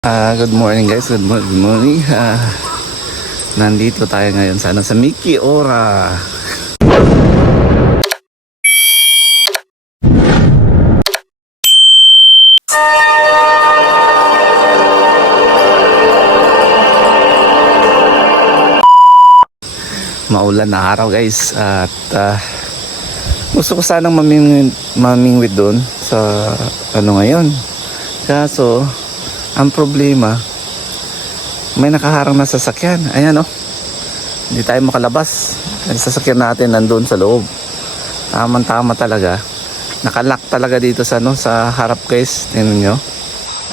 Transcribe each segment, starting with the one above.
Ah, good morning guys. Good morning. Good morning. Ah, nandito tayo ngayon sana sa Mickey Ora. Maulan na araw guys at ah, gusto ko sanang mamingwit, mamingwit doon sa ano ngayon. Kaso ang problema, may nakaharang na sasakyan. Ayan oh. Hindi tayo makalabas. Ang sasakyan natin nandun sa loob. Tamang tama talaga. Nakalock talaga dito sa ano, sa harap guys. Tingnan nyo.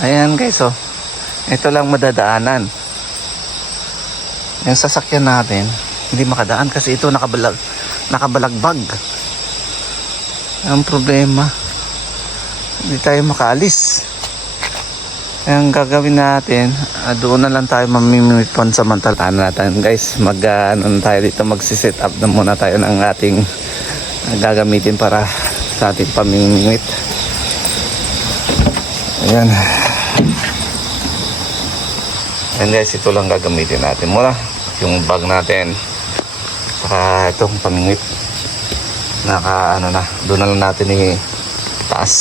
Ayan guys oh. Ito lang madadaanan. Yung sasakyan natin, hindi makadaan kasi ito nakabalag, nakabalagbag. Ang problema, hindi tayo makaalis. Ang gagawin natin, ah, doon na lang tayo mamimimit pansamantala. Ano natin guys, mag na tayo dito, magsiset up na muna tayo ng ating ah, gagamitin para sa ating pamimimit. Ayan. Ayan guys, ito lang gagamitin natin muna. Yung bag natin. Saka itong pamingwit. Naka ano na, doon na lang natin i-taas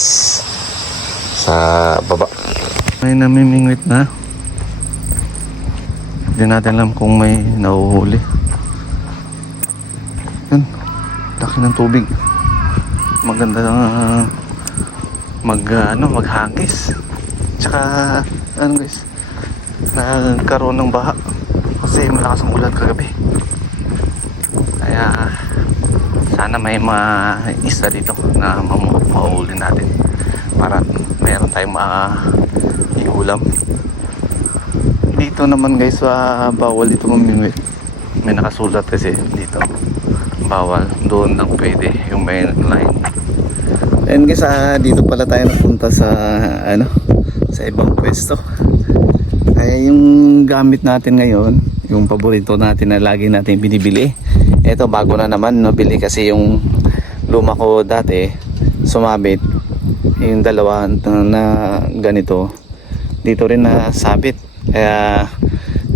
sa baba. May namimingwit na. Hindi natin alam kung may nauhuli. Yan. Laki ng tubig. Maganda uh, mag uh, ano, maghangis. Tsaka ano guys, nagkaroon ng baha kasi malakas ang ulan kagabi. Kaya sana may ma-isa dito na mamu- mauuli natin para meron tayong ma iulam dito naman guys ah, bawal dito mamimit may nakasulat kasi dito. Bawal. Doon lang pwede yung main line. And guys ah, dito pala tayo napunta sa ano sa ibang pwesto. Ay yung gamit natin ngayon yung paborito natin na lagi natin binibili eto bago na naman nabili kasi yung luma ko dati sumabit. Yung dalawa na ganito dito rin na sabit. Kaya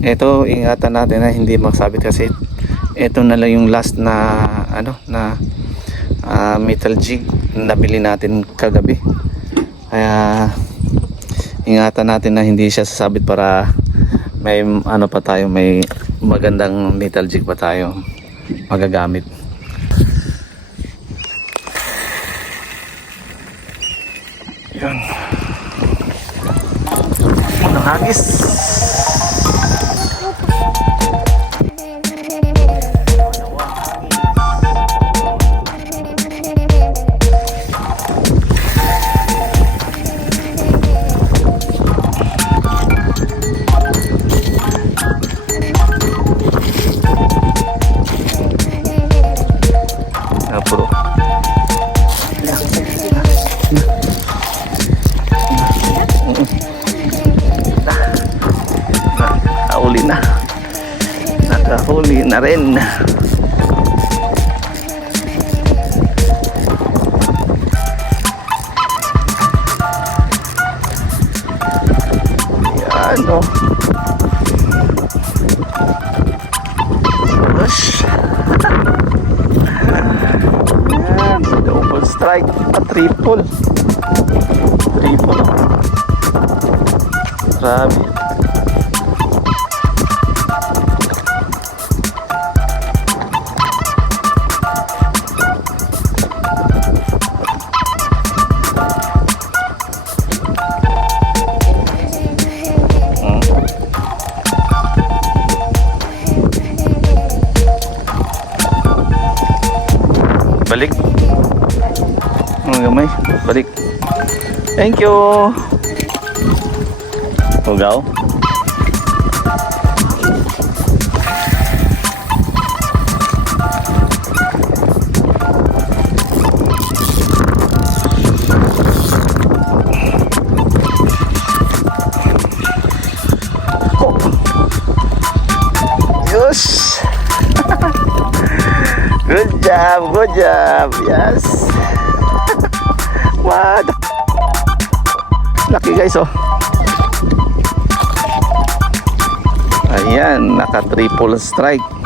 ito ingatan natin na hindi magsabit kasi ito na lang yung last na ano na ah, metal jig na nabili natin kagabi. Kaya ingatan natin na hindi siya sasabit para may ano pa tayo may magandang metal jig pa tayo magagamit ang Nakahuli na. Nakahuli na rin. Yan o. Gosh. Yan. Double strike. Ah, triple. Triple. Grabe. Balik. Ang gamay. Balik. Thank you. Hugaw. job, good job. Yes. What? Laki guys oh. Ayan, naka triple strike.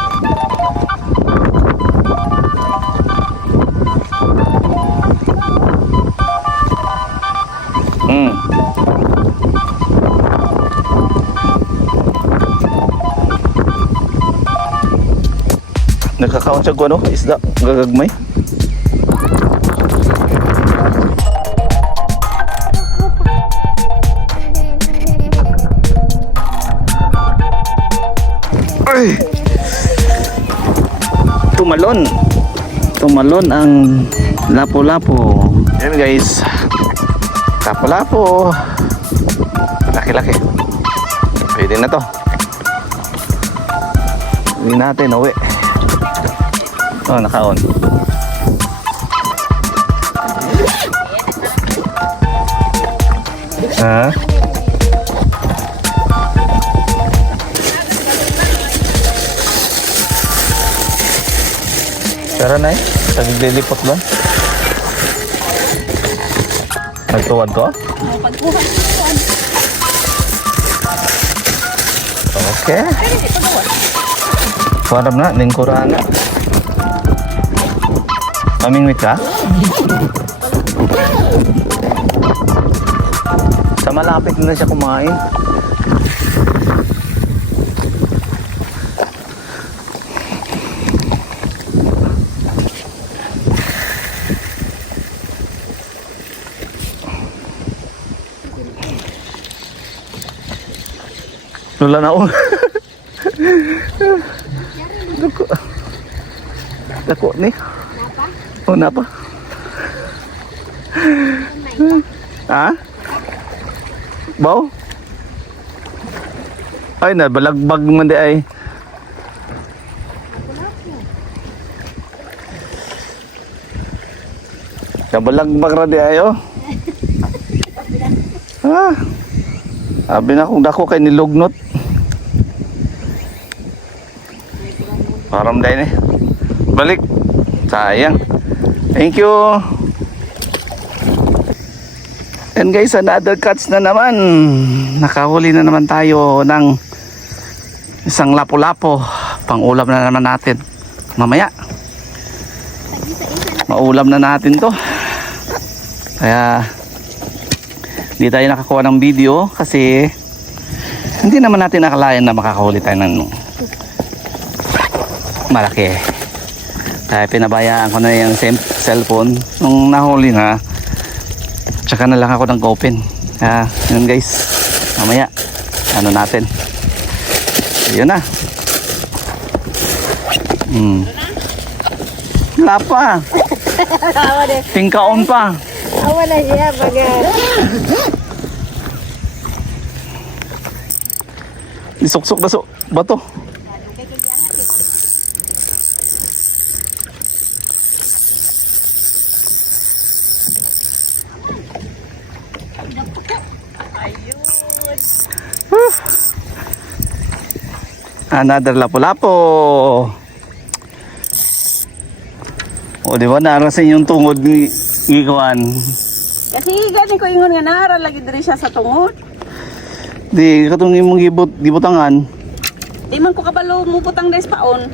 Nagkakaon siya ano? Isda, gagagmay. Ay! Tumalon. Tumalon ang lapo-lapo. Yan guys. Lapo-lapo. Laki-laki. Pwede na to. Hindi natin uwi. Oh, nakaon. Ha? Tara na eh. Naglilipot ba? Nagtuwad ko? Okay. Parang na, lingkuran na. Mamingwit ka? Sa malapit na siya kumain. Lula na ako. Dako. Dako ni. Oh, napa? Ha? Baw? Ay, na balagbag man di ay. Nabalagbag ra di ay oh. Ah. Sabi na kung dako kay nilugnot. Param dahil eh. Balik. Sayang. Thank you. And guys, another cuts na naman. Nakahuli na naman tayo ng isang lapo-lapo. Pang-ulam na naman natin. Mamaya. Maulam na natin to. Kaya hindi tayo nakakuha ng video kasi hindi naman natin nakalayan na makakahuli tayo ng malaki. Kaya pinabayaan ko na yung cellphone nung nahuli na tsaka na lang ako ng open. Kaya yun guys, mamaya ano natin. Yun na. Hmm. Wala pa. Tingkaon pa. Awa na siya. Baga. Isuksok na so. Bato. Another lapo-lapo. O, di ba? Narasin yung tungod ni Ikuan. Kasi gani ko ingon nga nahara lagi diri siya sa tungod. Di, katong imong gibot, gibutangan. Di man ko kabalo mo putang des paon.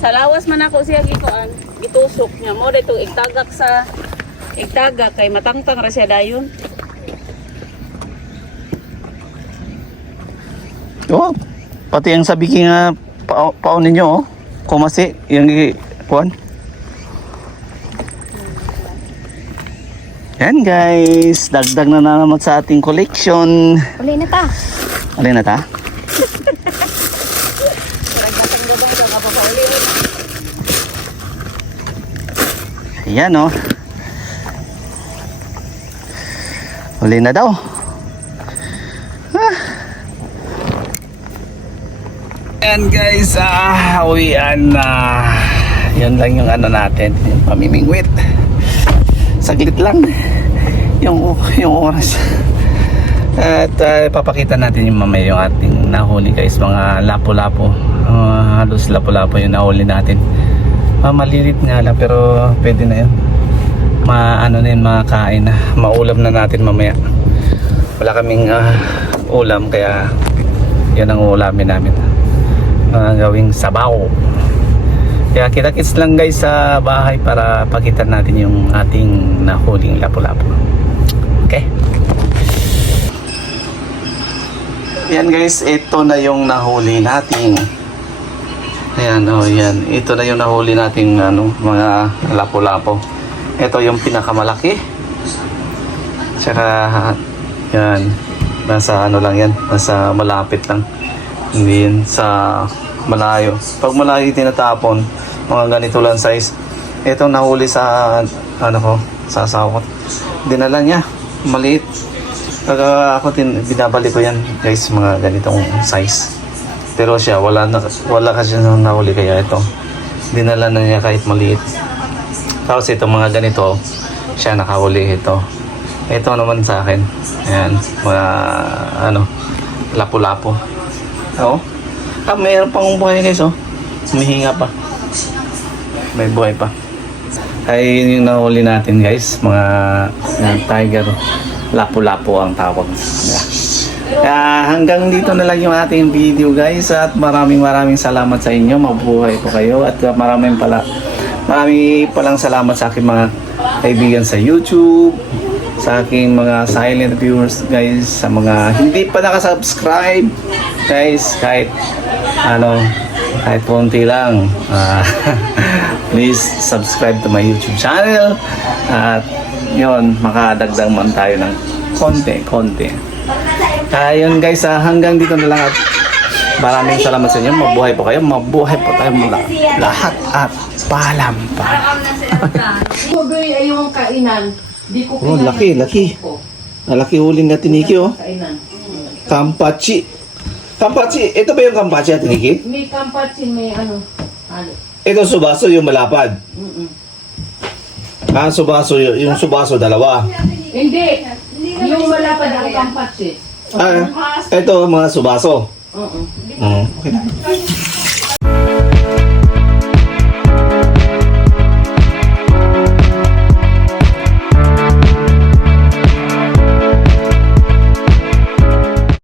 Sa lawas man ako siya gikuan. Gitusok niya mo dito igtagak sa igtagak kay matangtang ra siya dayon. Oh, pati ang sabi ki nga pa paon ninyo oh. Kumasi yung kuan. Yan guys, dagdag na naman sa ating collection. Uli na ta. Alin na ta? Ayan oh. Uli na daw. Ayan guys, ah, uwian na. Yan lang yung ano natin, yung pamimingwit. Saglit lang yung yung oras. At uh, papakita natin yung mamaya yung ating nahuli guys, mga lapo-lapo. Uh, halos lapo-lapo yung nahuli natin. Uh, malilit nga lang pero pwede na yun. Ma ano na yun, makakain na. Maulam na natin mamaya. Wala kaming ah, ulam kaya yan ang ulamin namin uh, gawing sabaw kaya kita-kits lang guys sa bahay para pakita natin yung ating nahuling lapu-lapu okay yan guys, ito na yung nahuli nating Ayan, oh, yan. Ito na yung nahuli nating ano, mga lapo-lapo. Ito yung pinakamalaki. Tsaka, yan. Nasa ano lang yan. Nasa malapit lang. Hindi yan sa malayo. Pag malayo tinatapon, mga ganito lang size. Ito nahuli sa, ano ko, sa asawa. Dinala niya. Maliit. Kaya ako tin, binabali ko yan, guys, mga ganitong size. Pero siya, wala, na, wala kasi nang nahuli kaya ito. Dinala na niya kahit maliit. Tapos ito mga ganito, siya nakahuli ito. Ito naman sa akin. Ayan, mga ano, lapu-lapu. Oo. Ah, mayroon pang buhay guys, oh. Humihinga pa. May buhay pa. Ay, yun yung nahuli natin guys. Mga, mga tiger. Lapu-lapu ang tawag. Yeah. Kaya hanggang dito na lang yung ating video guys at maraming maraming salamat sa inyo. Mabuhay po kayo at uh, maraming pala marami palang salamat sa aking mga kaibigan sa YouTube, sa aking mga silent viewers guys, sa mga hindi pa nakasubscribe guys, kahit ano, kahit konti lang. ah, please subscribe to my YouTube channel at yun, makadagdag man tayo ng konti, konti. Ayun guys, ah, hanggang dito na lang at maraming salamat sa inyo. Mabuhay po kayo. Mabuhay po tayo mula lahat at paalam pa. Tuloy ay yung kainan. Di ko Oh, laki, laki. Laki huli na tiniki oh. Kainan. Kampachi. Kampachi, ito ba yung kampachi at tiniki? May kampatsin, may ano. Ano. Ito subaso yung malapad. Mm-mm. Ah, subaso yung, yung subaso dalawa. Hindi. Yung malapad ang kampatsin. Ah, ito mga subaso. Oo. Mm, okay na.